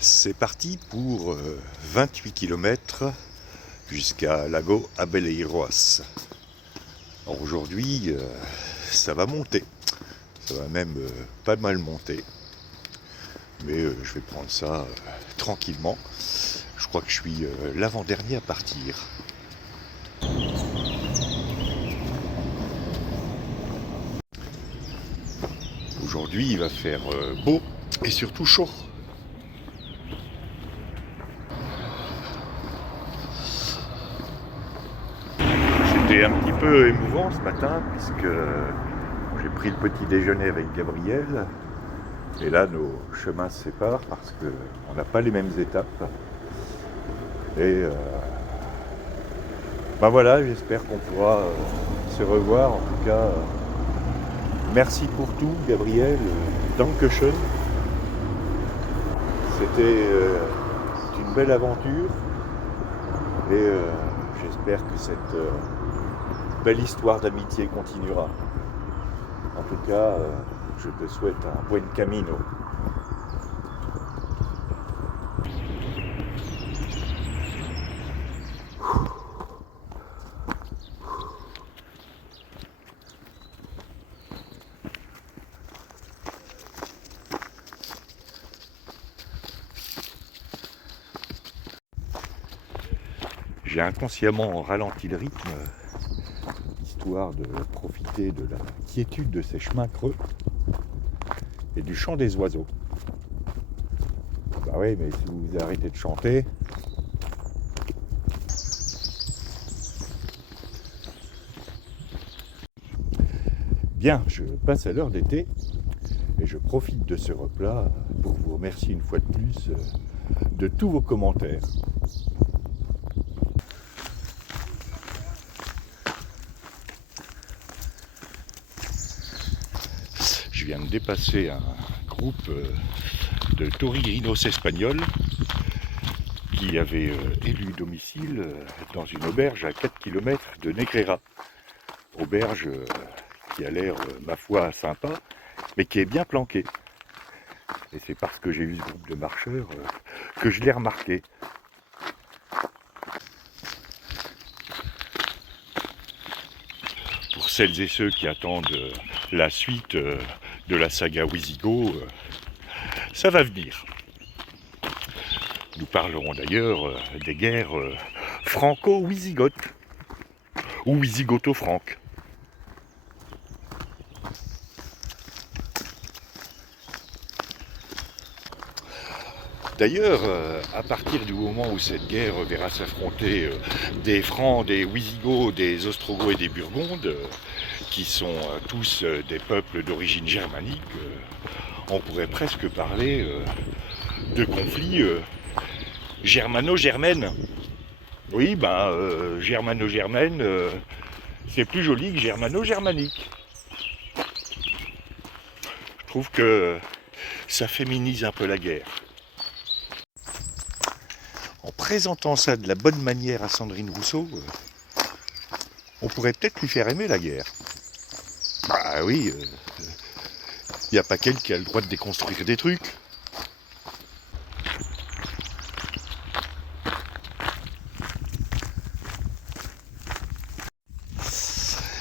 C'est parti pour 28 km jusqu'à Lago Abeleiroas. Alors aujourd'hui, ça va monter. Ça va même pas mal monter. Mais je vais prendre ça tranquillement. Je crois que je suis l'avant-dernier à partir. Aujourd'hui, il va faire beau et surtout chaud. C'était un petit peu émouvant ce matin puisque j'ai pris le petit déjeuner avec Gabriel et là nos chemins se séparent parce qu'on n'a pas les mêmes étapes. Et ben voilà, j'espère qu'on pourra se revoir. En tout cas, merci pour tout Gabriel, Dankeschön. C'était une belle aventure et j'espère que cette belle histoire d'amitié continuera. En tout cas, je te souhaite un buen camino. J'ai inconsciemment ralenti le rythme, histoire de profiter de la quiétude de ces chemins creux et du chant des oiseaux. Bah oui, mais si vous arrêtez de chanter, bien, je passe à l'heure d'été et je profite de ce replat pour vous remercier une fois de plus de tous vos commentaires. Je viens de dépasser un groupe de toririnos espagnols qui avait élu domicile dans une auberge à 4 km de Negreira. Auberge qui a l'air, ma foi, sympa, mais qui est bien planquée. Et c'est parce que j'ai vu ce groupe de marcheurs que je l'ai remarqué. Pour celles et ceux qui attendent la suite de la saga Wisigoth, ça va venir. Nous parlerons d'ailleurs des guerres franco-wisigothes ou wisigotho-franques. D'ailleurs, à partir du moment où cette guerre verra s'affronter des Francs, des Wisigoths, des Ostrogoths et des Burgondes, qui sont tous des peuples d'origine germanique, on pourrait presque parler de conflits germano-germaines. Oui, ben, germano-germaine, c'est plus joli que germano-germanique. Je trouve que ça féminise un peu la guerre. En présentant ça de la bonne manière à Sandrine Rousseau, on pourrait peut-être lui faire aimer la guerre. Bah oui, il n'y a pas qu'elle qui a le droit de déconstruire des trucs.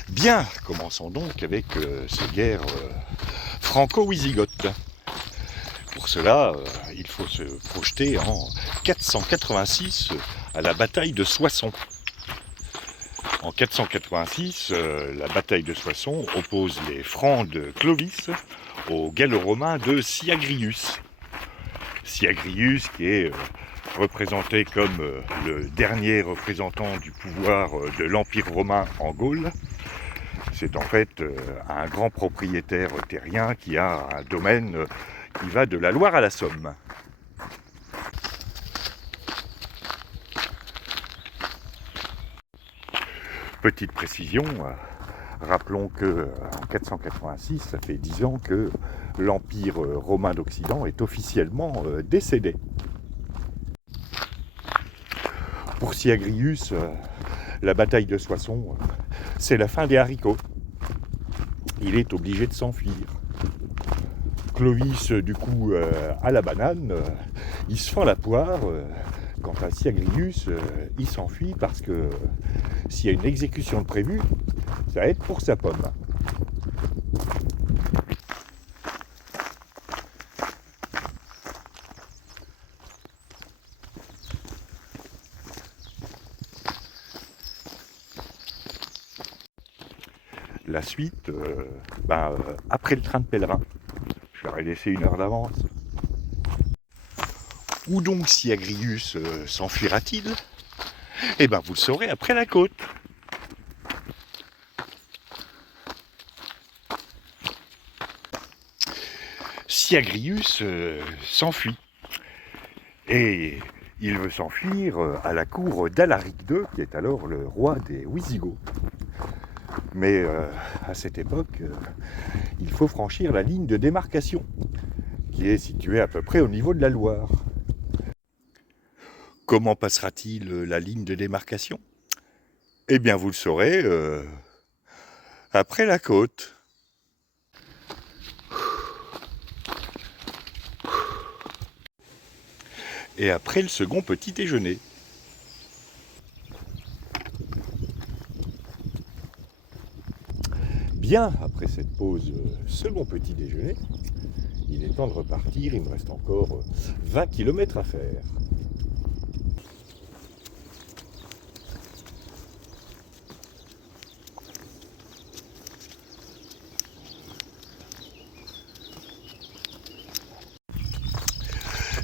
Bien, commençons donc avec ces guerres franco-wisigothes. Pour cela, il faut se projeter en 486 à la bataille de Soissons. En 486, la bataille de Soissons oppose les Francs de Clovis aux Gallo-Romains de Syagrius. Syagrius qui est représenté comme le dernier représentant du pouvoir de l'Empire romain en Gaule. C'est en fait un grand propriétaire terrien qui a un domaine qui va de la Loire à la Somme. Petite précision, rappelons qu'en 486, ça fait 10 ans que l'Empire romain d'Occident est officiellement décédé. Pour Syagrius, la bataille de Soissons, c'est la fin des haricots. Il est obligé de s'enfuir. Clovis, du coup, à la banane, il se fend la poire. Quant à Syagrius, il s'enfuit parce que s'il y a une exécution de prévue, ça va être pour sa pomme. La suite, après le train de pèlerin, je leur ai laissé 1 heure d'avance. Où donc Syagrius s'enfuira-t-il? Eh bien, vous le saurez après la côte. Syagrius s'enfuit. Et il veut s'enfuir à la cour d'Alaric II, qui est alors le roi des Wisigoths. Mais à cette époque, il faut franchir la ligne de démarcation, qui est située à peu près au niveau de la Loire. Comment passera-t-il la ligne de démarcation? Eh bien, vous le saurez après la côte. Et après le second petit déjeuner. Bien, après cette pause second petit déjeuner, il est temps de repartir. Il me reste encore 20 km à faire.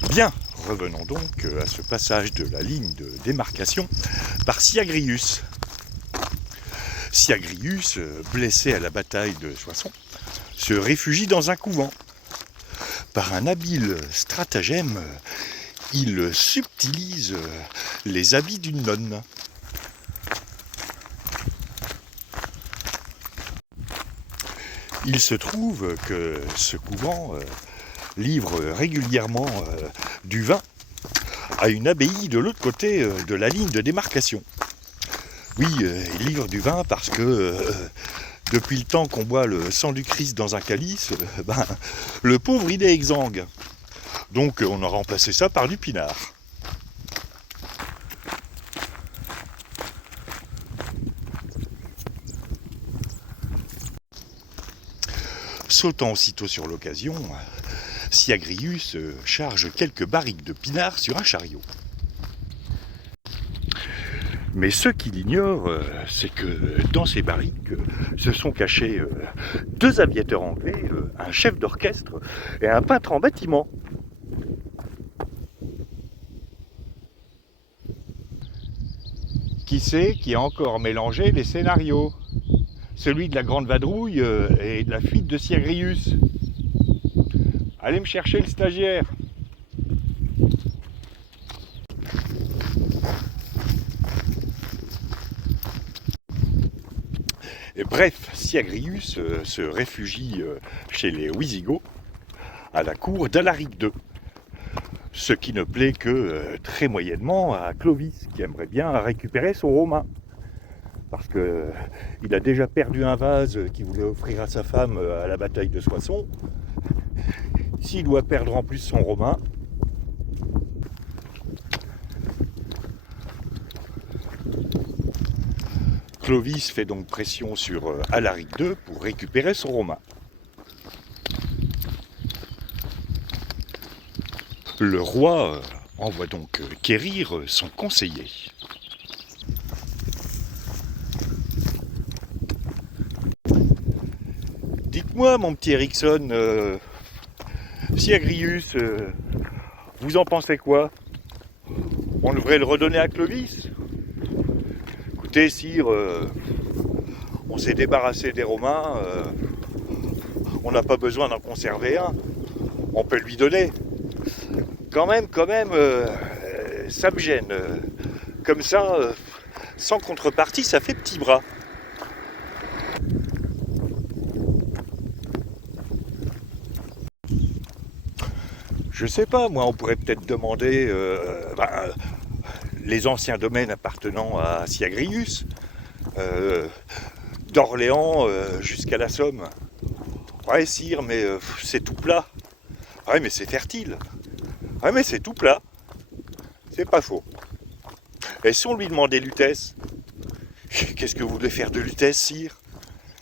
Bien, revenons donc à ce passage de la ligne de démarcation par Syagrius. Syagrius, blessé à la bataille de Soissons, se réfugie dans un couvent. Par un habile stratagème, il subtilise les habits d'une nonne. Il se trouve que ce couvent livre régulièrement du vin à une abbaye de l'autre côté de la ligne de démarcation. Oui, il livre du vin parce que depuis le temps qu'on boit le sang du Christ dans un calice, le pauvre il est exsangue. Donc on a remplacé ça par du pinard. Sautant aussitôt sur l'occasion, Syagrius charge quelques barriques de pinard sur un chariot. Mais ce qu'il ignore, c'est que dans ces barriques se sont cachés 2 aviateurs anglais, un chef d'orchestre et un peintre en bâtiment. Qui c'est qui a encore mélangé les scénarios? Celui de la Grande Vadrouille et de la fuite de Syagrius. Allez me chercher le stagiaire. Et bref, Syagrius se réfugie chez les Wisigoths à la cour d'Alaric II. Ce qui ne plaît que très moyennement à Clovis, qui aimerait bien récupérer son romain. Parce qu'il a déjà perdu un vase qu'il voulait offrir à sa femme à la bataille de Soissons. S'il doit perdre en plus son romain, Clovis fait donc pression sur Alaric II pour récupérer son romain. Le roi envoie donc quérir son conseiller. Dites-moi, mon petit Ericsson, Syagrius, vous en pensez quoi? On devrait le redonner à Clovis? Écoutez, sire, on s'est débarrassé des Romains, on n'a pas besoin d'en conserver un, on peut lui donner. Quand même, ça me gêne. Comme ça, sans contrepartie, ça fait petit bras. Je sais pas, moi, on pourrait peut-être demander les anciens domaines appartenant à Syagrius, d'Orléans jusqu'à la Somme. Ouais, sire, mais c'est tout plat. Ouais, mais c'est fertile. Ouais, mais c'est tout plat. C'est pas faux. Et si on lui demandait Lutèce, qu'est-ce que vous voulez faire de Lutèce, sire?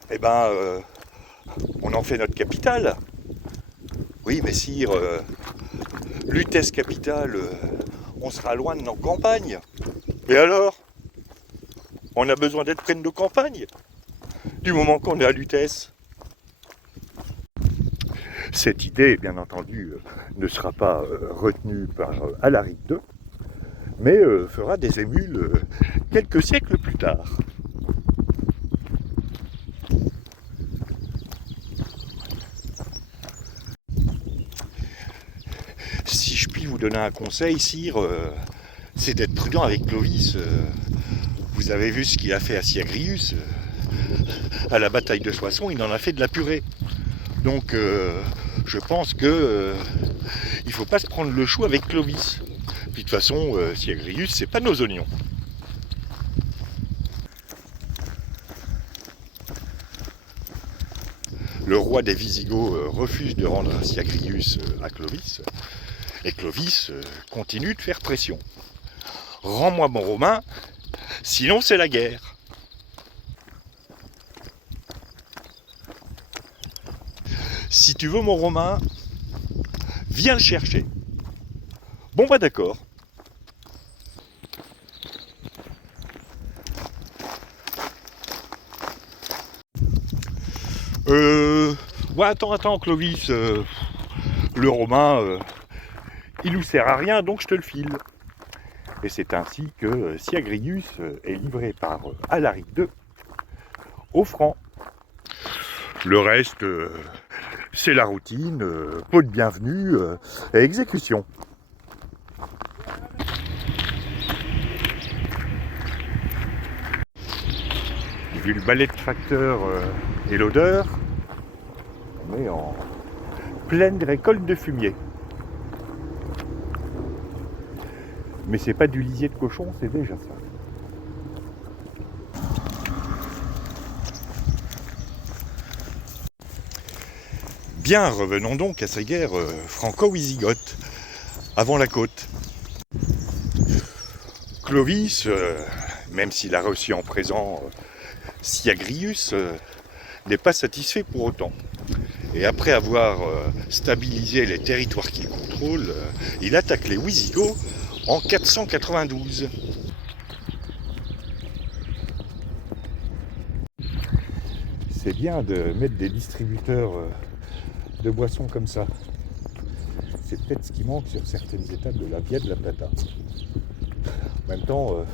Eh ben, on en fait notre capitale. Oui, mais sire, Lutèce capitale, on sera loin de nos campagnes. Et alors? On a besoin d'être près de nos campagnes, du moment qu'on est à Lutèce. Cette idée, bien entendu, ne sera pas retenue par Alaric II, mais fera des émules quelques siècles plus tard. Si je puis vous donner un conseil, sire, c'est d'être prudent avec Clovis. Vous avez vu ce qu'il a fait à Syagrius. À la bataille de Soissons, il en a fait de la purée. Donc je pense que il faut pas se prendre le chou avec Clovis. Puis de toute façon, Syagrius, c'est pas nos oignons. Le roi des Visigoths refuse de rendre Syagrius à Clovis, et Clovis continue de faire pression. Rends-moi mon Romain, sinon c'est la guerre. Si tu veux mon Romain, viens le chercher. Bon bah d'accord. Ouais, attends, Clovis, le Romain, il nous sert à rien, donc je te le file. Et c'est ainsi que Syagrius est livré par Alaric II aux Francs. Le reste, c'est la routine, pot de bienvenue et exécution. Vu le balai de tracteur et l'odeur, on est en pleine récolte de fumier. Mais c'est pas du lisier de cochon, c'est déjà ça. Bien, revenons donc à ces guerres franco-wisigoths, avant la côte. Clovis, même s'il a reçu en présent Syagrius, n'est pas satisfait pour autant. Et après avoir stabilisé les territoires qu'il contrôle, il attaque les Wisigoths en 492. C'est bien de mettre des distributeurs de boissons comme ça. C'est peut-être ce qui manque sur certaines étapes de la Via de la Plata. En même temps,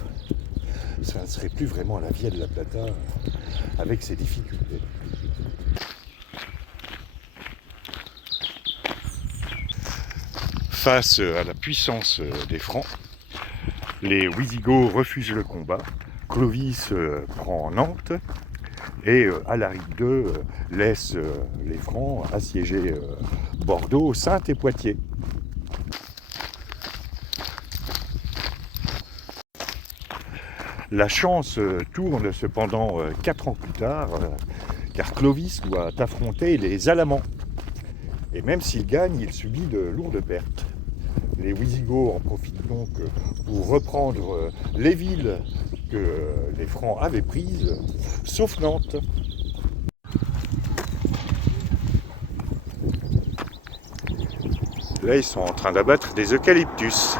ça ne serait plus vraiment la Via de la Plata avec ses difficultés. Face à la puissance des Francs, les Wisigoths refusent le combat. Clovis prend Nantes et Alaric II laisse les Francs assiéger Bordeaux, Saintes et Poitiers. La chance tourne cependant 4 ans plus tard, car Clovis doit affronter les Alamans. Et même s'il gagne, il subit de lourdes pertes. Les Wisigoths en profitent donc pour reprendre les villes que les Francs avaient prises, sauf Nantes. Là, ils sont en train d'abattre des eucalyptus.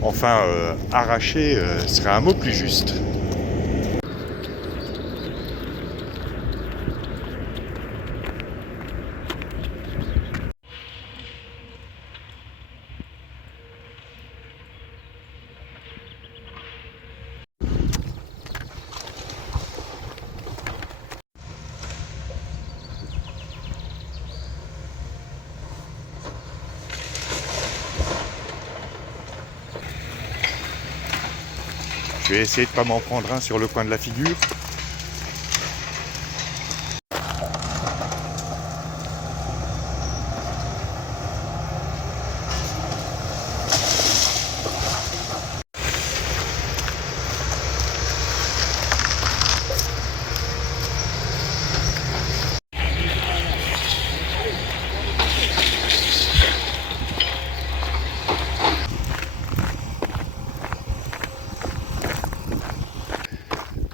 Enfin, arracher serait un mot plus juste. Je vais essayer de ne pas m'en prendre un sur le coin de la figure.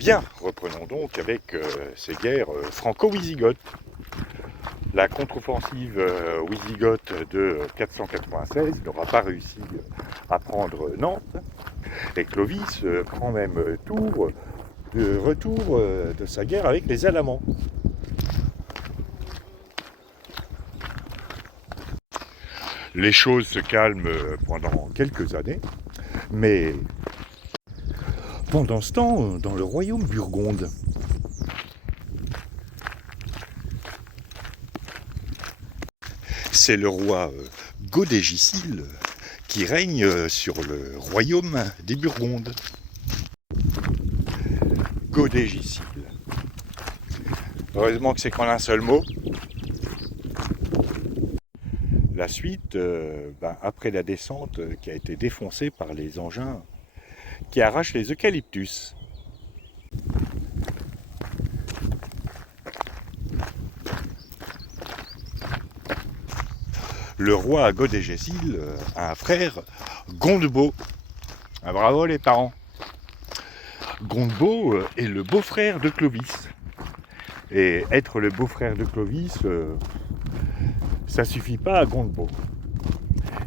Bien, reprenons donc avec ces guerres franco-wisigoths. La contre-offensive wisigoth de 496 n'aura pas réussi à prendre Nantes, et Clovis prend même Tours de retour de sa guerre avec les Alamans. Les choses se calment pendant quelques années, mais pendant ce temps, dans le royaume burgonde, c'est le roi Godégicile qui règne sur le royaume des Burgondes. Godégicile. Heureusement que c'est qu'en un seul mot. La suite, après la descente qui a été défoncée par les engins qui arrachent les eucalyptus. Le roi Godégicile a un frère, Gondebaud. Ah, bravo les parents. Gondebaud est le beau-frère de Clovis. Et être le beau-frère de Clovis, ça suffit pas à Gondebaud.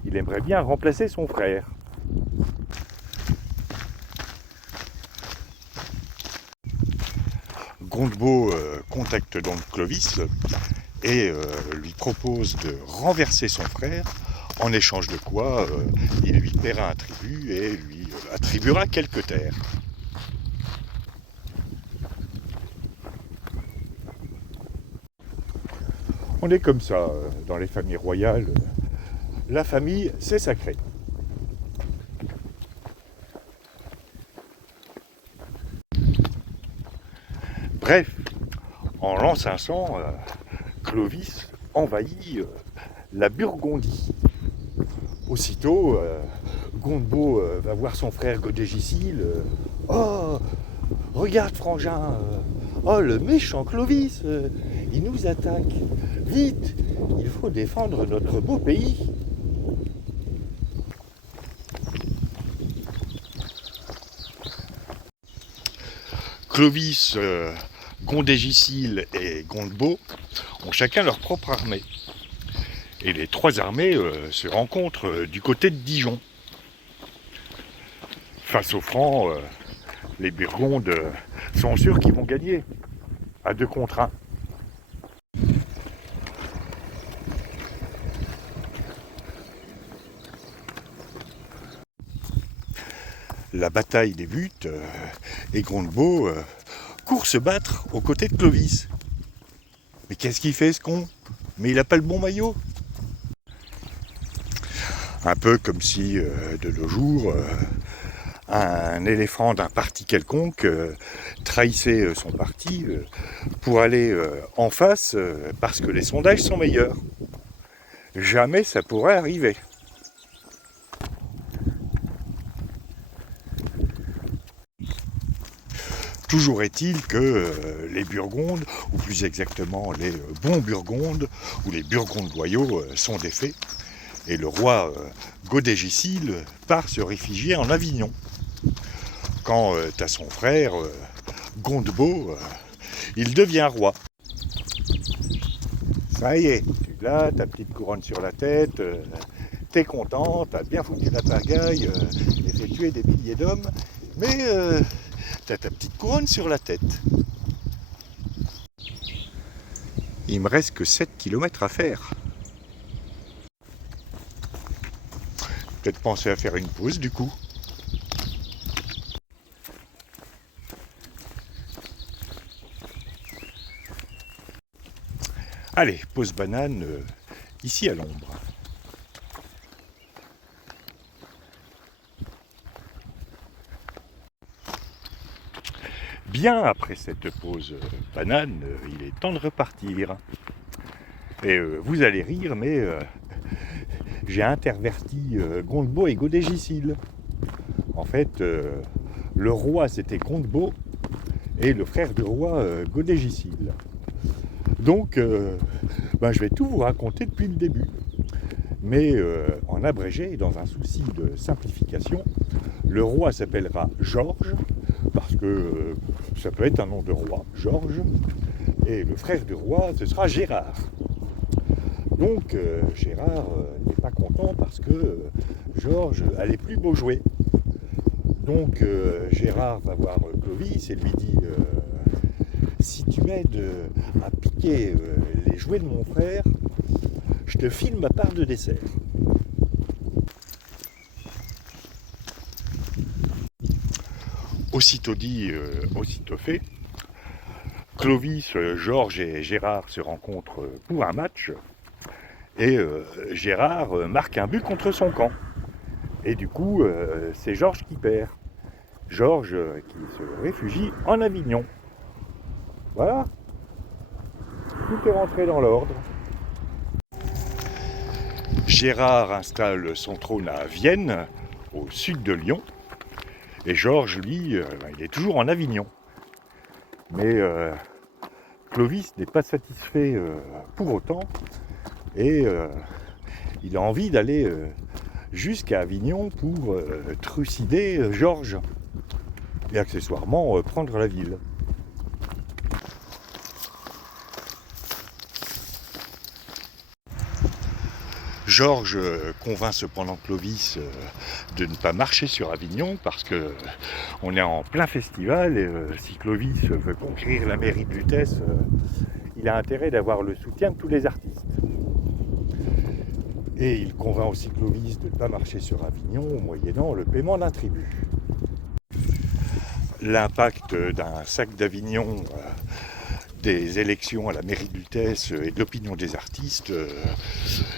Il aimerait bien remplacer son frère. Gondebaud contacte donc Clovis et lui propose de renverser son frère, en échange de quoi il lui paiera un tribut et lui attribuera quelques terres. On est comme ça dans les familles royales. La famille, c'est sacré. Bref, en l'an 500, Clovis envahit la Burgondie. Aussitôt, Gondebaud va voir son frère Godégicile. Oh, regarde frangin, oh le méchant Clovis, il nous attaque. Vite, il faut défendre notre beau pays. Clovis, Gondégicile et Gondebaud ont chacun leur propre armée. Et les trois armées se rencontrent du côté de Dijon. Face aux Francs, les Burgondes sont sûrs qu'ils vont gagner, à 2 contre 1. La bataille débute et Gondebaud court se battre aux côtés de Clovis. Mais qu'est-ce qu'il fait ce con? Mais il n'a pas le bon maillot. Un peu comme si de nos jours un éléphant d'un parti quelconque trahissait son parti pour aller en face parce que les sondages sont meilleurs. Jamais ça pourrait arriver. Toujours est-il que les Burgondes, ou plus exactement les bons Burgondes, ou les Burgondes loyaux, sont défaits. Et le roi Godégicile part se réfugier en Avignon. Quand t'as son frère, Gondebaud, il devient roi. Ça y est, tu l'as, ta petite couronne sur la tête, t'es content, t'as bien foutu la pagaille, et fait tuer des milliers d'hommes, mais t'as ta petite couronne sur la tête. Il me reste que 7 km à faire. Peut-être penser à faire une pause du coup. Allez, pause banane ici à l'ombre. Bien après cette pause banane, il est temps de repartir. Et vous allez rire, mais j'ai interverti Gondebaud et Godégicile. En fait, le roi c'était Gondebaud et le frère du roi Godégicile. Donc, je vais tout vous raconter depuis le début. Mais en abrégé, dans un souci de simplification, le roi s'appellera Georges, parce que ça peut être un nom de roi, Georges, et le frère du roi, ce sera Gérard. Donc Gérard n'est pas content parce que Georges a les plus beaux jouets. Donc Gérard va voir Clovis et lui dit si tu m'aides à piquer les jouets de mon frère, je te file ma part de dessert. Aussitôt dit, aussitôt fait. Clovis, Georges et Gérard se rencontrent pour un match et Gérard marque un but contre son camp. Et du coup, c'est Georges qui perd. Georges qui se réfugie en Avignon. Voilà, tout est rentré dans l'ordre. Gérard installe son trône à Vienne, au sud de Lyon, et Georges, lui, il est toujours en Avignon. Mais Clovis n'est pas satisfait pour autant, et il a envie d'aller jusqu'à Avignon pour trucider Georges, et accessoirement prendre la ville. Georges convainc cependant Clovis de ne pas marcher sur Avignon parce que on est en plein festival et si Clovis veut conquérir la mairie de Lutèce, il a intérêt d'avoir le soutien de tous les artistes. Et il convainc aussi Clovis de ne pas marcher sur Avignon moyennant le paiement d'un tribut. L'impact d'un sac d'Avignon des élections à la mairie de Lutèce et de l'opinion des artistes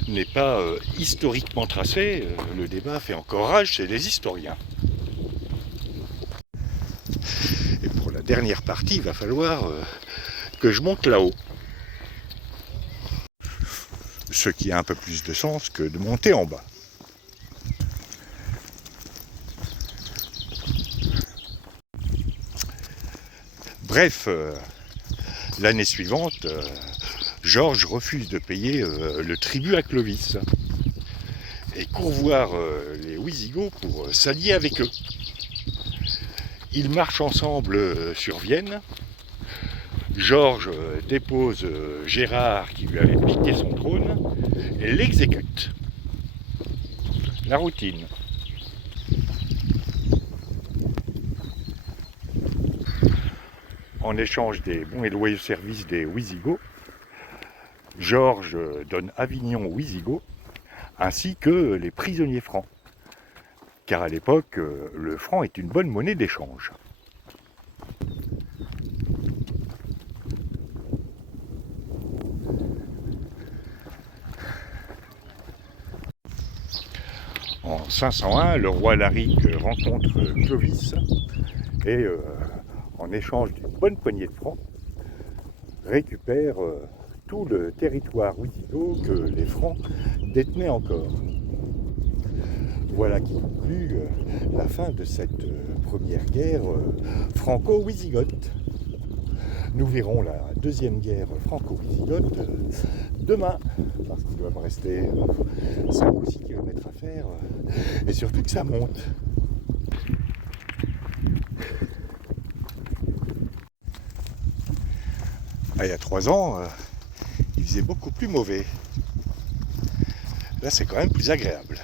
n'est pas historiquement tracé. Le débat fait encore rage chez les historiens. Et pour la dernière partie, il va falloir que je monte là-haut. Ce qui a un peu plus de sens que de monter en bas. Bref, l'année suivante, Georges refuse de payer le tribut à Clovis et court voir les Wisigoths pour s'allier avec eux. Ils marchent ensemble sur Vienne. Georges dépose Gérard qui lui avait piqué son trône et l'exécute. La routine. En échange des bons et loyaux services des Wisigoths, Georges donne Avignon aux Wisigoths, ainsi que les prisonniers francs. Car à l'époque, le franc est une bonne monnaie d'échange. En 501, le roi Alaric rencontre Clovis et, en échange d'une bonne poignée de francs, récupère tout le territoire wisigoth que les Francs détenaient encore. Voilà qui conclut la fin de cette première guerre franco-wisigoth. Nous verrons la deuxième guerre franco-wisigoth demain, parce qu'il doit me rester 5 ou 6 km à faire, et surtout que ça monte. Il y a 3 ans, il faisait beaucoup plus mauvais. Là, c'est quand même plus agréable.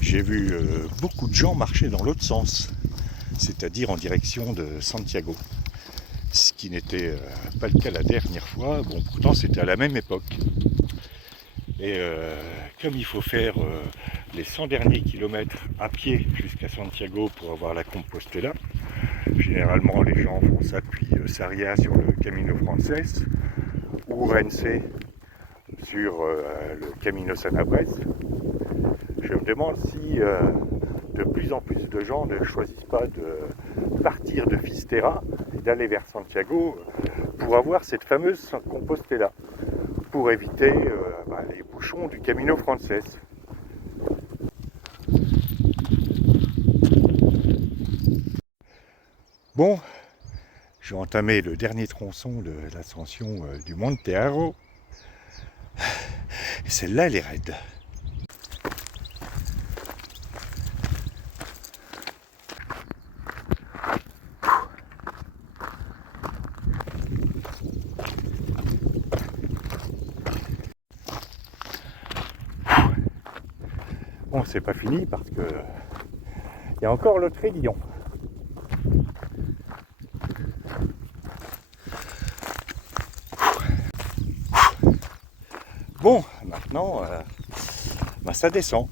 J'ai vu beaucoup de gens marcher dans l'autre sens, c'est-à-dire en direction de Santiago. Ce qui n'était pas le cas la dernière fois, bon pourtant c'était à la même époque. Et comme il faut faire les 100 derniers kilomètres à pied jusqu'à Santiago pour avoir la Compostela, généralement les gens font ça depuis Sarria sur le Camino Frances ou Rennes sur le Camino Sanabres. Je me demande si de plus en plus de gens ne choisissent pas de partir de Fisterra et d'aller vers Santiago pour avoir cette fameuse Compostela, pour éviter les bouchons du Camino Frances. Bon, j'ai entamé le dernier tronçon de l'ascension du Monte Haro. Et celle-là, elle est raide. Bon, c'est pas fini parce que il y a encore le Trédillon. Bon, maintenant, ça descend.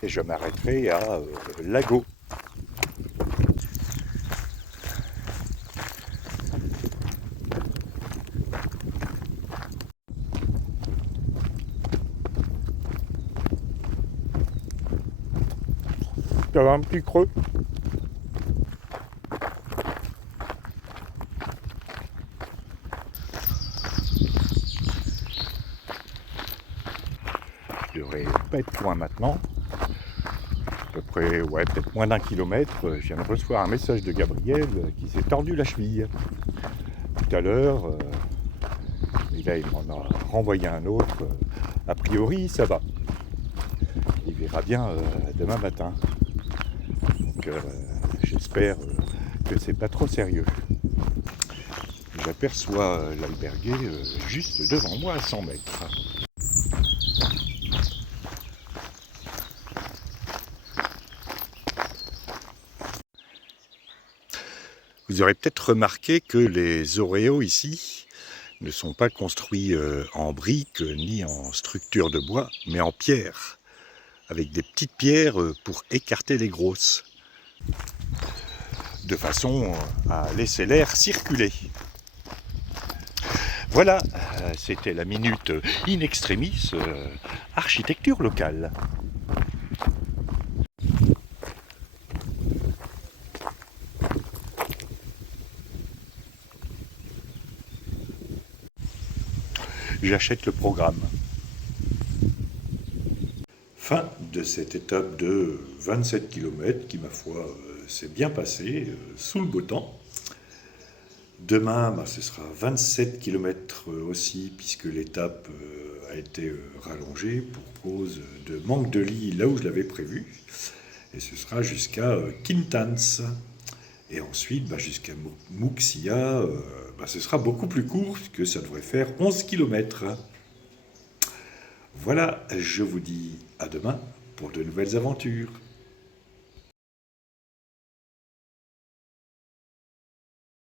Et je m'arrêterai à Lago. Il y a un petit creux. Je devrais pas être loin maintenant. À peu près, ouais, peut-être moins d'un kilomètre. Je viens de recevoir un message de Gabriel qui s'est tordu la cheville tout à l'heure. Et là, il m'en a renvoyé un autre. A priori, ça va. Il verra bien demain matin. Donc, j'espère que c'est pas trop sérieux. J'aperçois l'albergué juste devant moi à 100 mètres. Vous aurez peut-être remarqué que les Oreos ici ne sont pas construits en briques ni en structure de bois, mais en pierre, avec des petites pierres pour écarter les grosses, de façon à laisser l'air circuler. Voilà, c'était la minute in extremis architecture locale. J'achète le programme. Fin de cette étape de 27 km qui, ma foi, s'est bien passée, sous le beau temps. Demain, ce sera 27 km aussi, puisque l'étape a été rallongée pour cause de manque de lit là où je l'avais prévu. Et ce sera jusqu'à Quintans. Et ensuite, jusqu'à Muxia, ce sera beaucoup plus court, puisque ça devrait faire 11 km. Voilà, je vous dis à demain pour de nouvelles aventures.